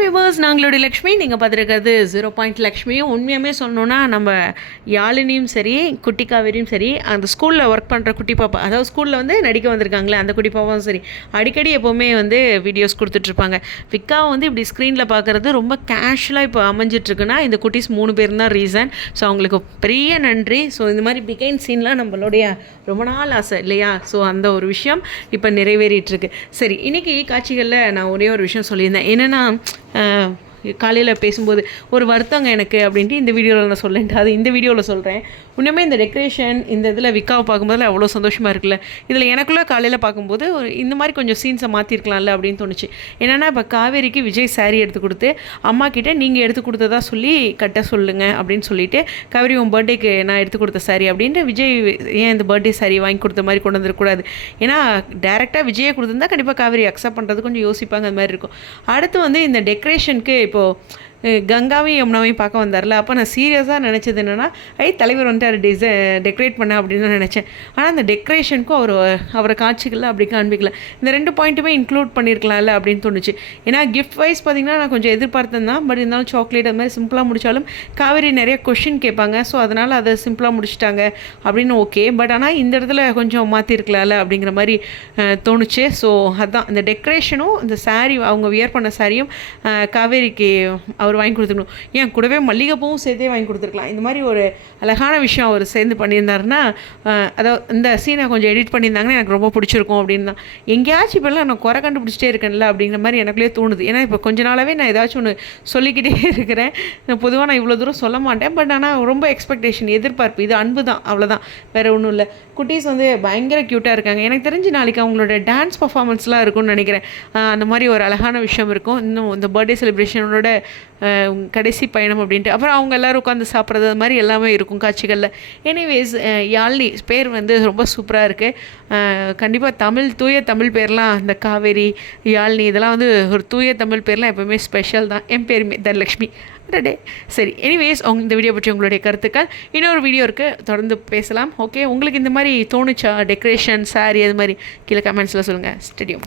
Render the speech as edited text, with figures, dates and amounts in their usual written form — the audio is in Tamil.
வியூவர்ஸ், நாங்களுடைய லக்ஷ்மி. நீங்கள் பார்த்துருக்கிறது 0 லக்ஷ்மியும். உண்மையுமே சொல்லணுன்னா நம்ம யாழினியும் சரி, குட்டி காவேரியும் சரி, அந்த ஸ்கூலில் ஒர்க் பண்ணுற குட்டி பாப்பா, அதாவது ஸ்கூலில் வந்து நடிக்க வந்திருக்காங்களே அந்த குட்டி பாப்பாவும் சரி, அடிக்கடி எப்போவுமே வந்து வீடியோஸ் கொடுத்துட்ருப்பாங்க. விக்காவை வந்து இப்படி ஸ்க்ரீனில் பார்க்குறது ரொம்ப கேஷுவலாக இப்போ அமைஞ்சிட்ருக்குன்னா இந்த குட்டீஸ் 3 பேர் தான் ரீசன். ஸோ அவங்களுக்கு பெரிய நன்றி. ஸோ இந்த மாதிரி பிகைண்ட் சீன்லாம் நம்மளுடைய ரொம்ப நாள் ஆசை இல்லையா? ஸோ அந்த ஒரு விஷயம் இப்போ நிறைவேறிட்டுருக்கு. சரி, இன்றைக்கி காட்சிகளில் நான் ஒரே ஒரு விஷயம் சொல்லியிருந்தேன். என்னென்னா காலையில் பேசும்போது ஒரு வருத்தங்க எனக்கு அப்படின்ட்டு இந்த வீடியோவில் நான் சொல்லேன்ட்டு அது இந்த வீடியோவில் சொல்கிறேன். இன்னுமே இந்த டெக்கரேஷன் இந்த இதில் விக்காவை பார்க்கும்போது அவ்வளோ சந்தோஷமாக இருக்குல்ல. இதில் எனக்குள்ளே காலையில் பார்க்கும்போது ஒரு இந்த மாதிரி கொஞ்சம் சீன்ஸை மாற்றிருக்கலாம்ல அப்படின்னு தோணுச்சு. என்னென்னா இப்போ காவேரிக்கு விஜய் சாரீ எடுத்து கொடுத்து அம்மா கிட்டே நீங்கள் எடுத்து கொடுத்ததா சொல்லி கட்ட சொல்லுங்கள் அப்படின்னு சொல்லிவிட்டு, காவேரி உன் பர்த்டேக்கு நான் எடுத்து கொடுத்த சாரீ அப்படின்ட்டு விஜய் ஏன் இந்த பர்த்டே சாரீ வாங்கி கொடுத்த மாதிரி கொண்டு வந்துடக்கூடாது. ஏன்னா டேரெக்டாக விஜயை கொடுத்துருந்தா கண்டிப்பாக காவேரி அக்செப்ட் பண்ணுறது கொஞ்சம் யோசிப்பாங்க, அந்த மாதிரி இருக்கும். அடுத்து வந்து இந்த டெக்கரேஷனுக்கு இப்போது கங்காவையும் யமுனாவையும் பார்க்க வந்தார்ல, அப்போ நான் சீரியஸாக நினச்சது என்னென்னா தலைவர் வந்துட்டு டெக்கரேட் பண்ண அப்படின்னு தான் நினச்சேன். ஆனால் அந்த டெக்கரேஷனுக்கும் அவரை காட்சிகளில் அப்படி காண்பிக்கல. இந்த 2 பாயிண்ட்டுமே இன்க்ளூட் பண்ணியிருக்கலாம்ல அப்படின்னு தோணுச்சு. ஏன்னா கிஃப்ட் வைஸ் பார்த்திங்கன்னா நான் கொஞ்சம் எதிர்பார்த்தேன் தான். பட் இருந்தாலும் சாக்லேட் அது மாதிரி சிம்பிளாக முடித்தாலும் காவேரி நிறைய கொஷின் கேட்பாங்க. ஸோ அதனால் அதை சிம்பிளாக முடிச்சிட்டாங்க அப்படின்னு ஓகே. பட் ஆனால் இந்த இடத்துல கொஞ்சம் மாற்றிருக்கலாம்ல அப்படிங்கிற மாதிரி தோணுச்சு. ஸோ அதுதான் இந்த டெக்கரேஷனும் இந்த சாரீ அவங்க வியர் பண்ண சாரியும் காவேரிக்கு அவர் வாங்கி கொடுத்துக்கணும். ஏன் கூடவே மல்லிகைப்பூவும் சேர்த்தே வாங்கி கொடுத்துருக்கலாம். இந்த மாதிரி ஒரு அழகான விஷயம் அவர் சேர்ந்து பண்ணியிருந்தாருன்னா, அதாவது இந்த சீனை கொஞ்சம் எடிட் பண்ணியிருந்தாங்கன்னா எனக்கு ரொம்ப பிடிச்சிருக்கும் அப்படின்னு தான். எங்கேயாச்சும் இப்போல்லாம் நான் குறை கண்டுபிடிச்சிட்டே இருக்கேன்ல அப்படிங்கிற மாதிரி எனக்குள்ளே தோணுது. ஏன்னா இப்போ கொஞ்ச நாளாகவே நான் ஏதாச்சும் ஒன்று சொல்லிக்கிட்டே இருக்கிறேன். பொதுவாக நான் இவ்வளோ தூரம் சொல்ல மாட்டேன். பட் ஆனால் ரொம்ப எக்ஸ்பெக்டேஷன், எதிர்பார்ப்பு, இது அன்பு தான், அவ்வளோதான், வேறு ஒன்றும் இல்லை. குட்டீஸ் வந்து பயங்கர க்யூட்டாக இருக்காங்க. எனக்கு தெரிஞ்சு நாளைக்கு அவங்களோட டான்ஸ் பர்ஃபார்மன்ஸ்லாம் இருக்கும்னு நினைக்கிறேன். அந்த மாதிரி ஒரு அழகான விஷயம் இருக்கும். இன்னும் இந்த பர்த்டே செலிப்ரேஷனோட கடைசி பயணம் அப்படின்ட்டு அப்புறம் அவங்க எல்லோரும் உட்காந்து சாப்பிட்றது, அது மாதிரி எல்லாமே இருக்கும் காட்சிகளில். எனிவேஸ், யாழினி பேர் வந்து ரொம்ப சூப்பராக இருக்குது. கண்டிப்பாக தூய தமிழ் பேர்லாம் இந்த காவேரி, யாழினி இதெல்லாம் வந்து ஒரு தூய தமிழ் பேர்லாம் எப்போவுமே ஸ்பெஷல் தான். என் பேருமே தனலக்ஷ்மி. டே சரி, எனிவேஸ் இந்த வீடியோ பற்றி உங்களுடைய கருத்துக்கள் இன்னொரு வீடியோ இருக்குது, தொடர்ந்து பேசலாம். ஓகே, உங்களுக்கு இந்த மாதிரி தோணுச்சா டெக்கரேஷன், சாரி அது மாதிரி கீழே கமெண்ட்ஸில் சொல்லுங்கள். ஸ்டேடியம்.